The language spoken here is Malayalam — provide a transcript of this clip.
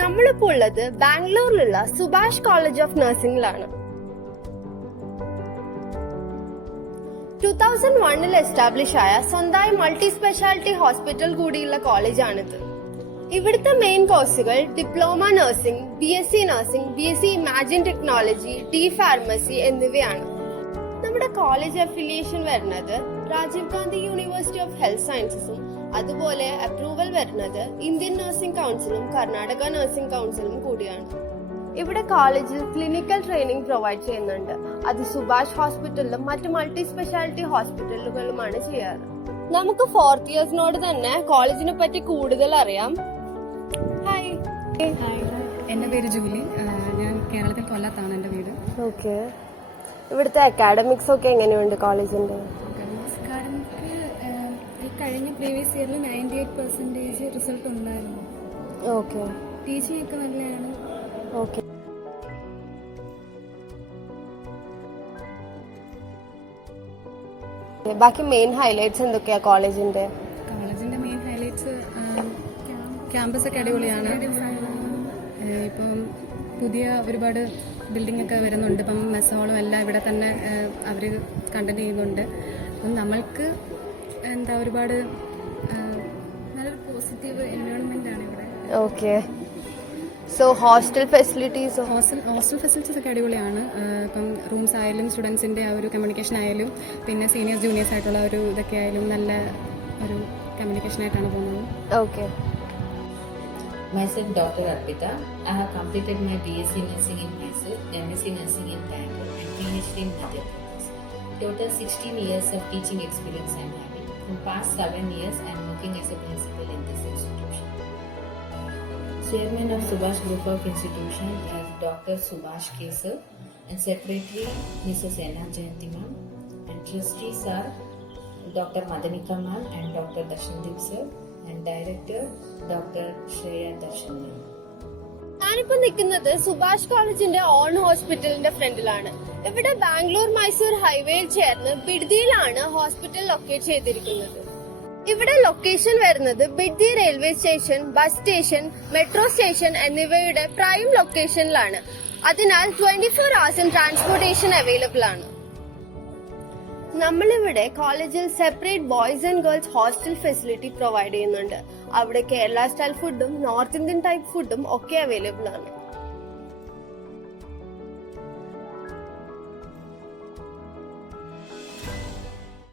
നമ്മളിപ്പോൾ ഉള്ളത് ബാംഗ്ലൂരിലുള്ള സുഭാഷ് കോളേജ് ഓഫ് നഴ്സിംഗിലാണ്. 2001 എസ്റ്റാബ്ലിഷ് ആയ സ്വന്തമായി മൾട്ടി സ്പെഷ്യാലിറ്റി ഹോസ്പിറ്റൽ കൂടിയുള്ള കോളേജാണിത്. ഇവിടുത്തെ മെയിൻ കോഴ്സുകൾ diploma nursing, BSc nursing, BSc imaging technology, pharmacy എന്നിവയാണ്. നമ്മുടെ കോളേജ് അഫിലിയേഷൻ വരുന്നത് Rajiv Gandhi university of health സയൻസസും അതുപോലെ അപ്രൂവൽ വരുന്നത് ഇന്ത്യൻ നഴ്സിംഗ് കൗൺസിലും കർണാടക നഴ്സിംഗ് കൗൺസിലും കൂടിയാണ്. ഇവിടെ കോളേജിൽ ക്ലിനിക്കൽ ട്രെയിനിങ് പ്രൊവൈഡ് ചെയ്യുന്നുണ്ട്. അത് സുഭാഷ് ഹോസ്പിറ്റലിലും മറ്റ് മൾട്ടി സ്പെഷ്യാലിറ്റി ഹോസ്പിറ്റലുകളുമാണ് ചെയ്യാറ്. നമുക്ക് 4th ഇയേഴ്സിനോട് തന്നെ കോളേജിനെ പറ്റി കൂടുതൽ അറിയാം. ഹായ്, എൻ്റെ പേര് ജൂലി. ഞാൻ കേരളത്തിൽ കൊല്ലത്താണ് എൻ്റെ വീട്. ഓക്കെ, ഇവിടുത്തെ അക്കാഡമിക്സ് ഒക്കെ എങ്ങനെയുണ്ട് കോളേജിന്റെ? കഴിഞ്ഞ പ്രീവിയസ് ഇയറിൽ 98% റിസൾട്ട് ഉണ്ടായിരുന്നു. ഓക്കെ, ടീച്ചിങ് ഒക്കെ നല്ലതാണ്. ഓക്കെ, ബാക്കി മെയിൻ ഹൈലൈറ്റ്സ് എന്തൊക്കെയാ കോളേജിന്റെ? കോളേജിന്റെ മെയിൻ ഹൈലൈറ്റ്സ് ക്യാമ്പസ് ഒക്കെ അടിപൊളിയാണ്. ഇപ്പം പുതിയ ഒരുപാട് ബിൽഡിംഗ് ഒക്കെ വരുന്നുണ്ട്. ഇപ്പം മെസ് ഹോളും എല്ലാം ഇവിടെ തന്നെ അവർ കണ്ടക്ട് ചെയ്യുന്നുണ്ട്. അപ്പം നമ്മൾക്ക് ഒരുപാട് നല്ലൊരു പോസിറ്റീവ് എൻവയോൺമെന്റ് ആണ് ഇവിടെ. ഓക്കെ, സോ ഹോസ്റ്റൽ ഫെസിലിറ്റീസ് ഒക്കെ അടിപൊളിയാണ്. ഇപ്പം റൂംസ് ആയാലും സ്റ്റുഡൻസിന്റെ ആ ഒരു കമ്മ്യൂണിക്കേഷൻ ആയാലും പിന്നെ സീനിയേഴ്സ് ജൂനിയേഴ്സ് ആയിട്ടുള്ള ഒരു ഇതൊക്കെ ആയാലും നല്ല ഒരു കമ്മ്യൂണിക്കേഷൻ ആയിട്ടാണ് പോകുന്നത്. Okay. Myself Dr. Arpita. I have completed my BSc Nursing in Mysore, MSc Nursing in Bangalore and PhD in Madhya Pradesh. Total 16 years of teaching experience I am having. For past 7 years I am working as a principal in this institution. Chairman of Subhash Group of Institution is Dr. Subhash K. Sir and Secretary Mrs. N.R. Jayanti ma'am, and trustees are Dr. Madanika ma'am and Dr. Darshandeep sir and Director Dr. Shreya Darshan ma'am. ഞാനിപ്പോ നിൽക്കുന്നത് സുഭാഷ് കോളേജിന്റെ ഓൺ ഹോസ്പിറ്റലിന്റെ ഫ്രണ്ടിലാണ്. ഇവിടെ ബാംഗ്ലൂർ മൈസൂർ ഹൈവേയിൽ ചേർന്ന് ബിഡ്ദിയിലാണ് ഹോസ്പിറ്റൽ ലൊക്കേറ്റ് ചെയ്തിരിക്കുന്നത്. ഇവിടെ ലൊക്കേഷൻ വരുന്നത് Bidadi railway station, bus station, metro station എന്നിവയുടെ പ്രൈം ലൊക്കേഷനിലാണ്. അതിനാൽ 24 hours ട്രാൻസ്പോർട്ടേഷൻ അവൈലബിൾ ആണ്. നമ്മളിവിടെ കോളേജിൽ separate boys and girls hostel facility provide ചെയ്യുന്നുണ്ട്. അവിടെ കേരള സ്റ്റൈൽ ഫുഡും നോർത്ത് ഇന്ത്യൻ ടൈപ്പ് ഫുഡും ഒക്കെ അവൈലബിൾ ആണ്.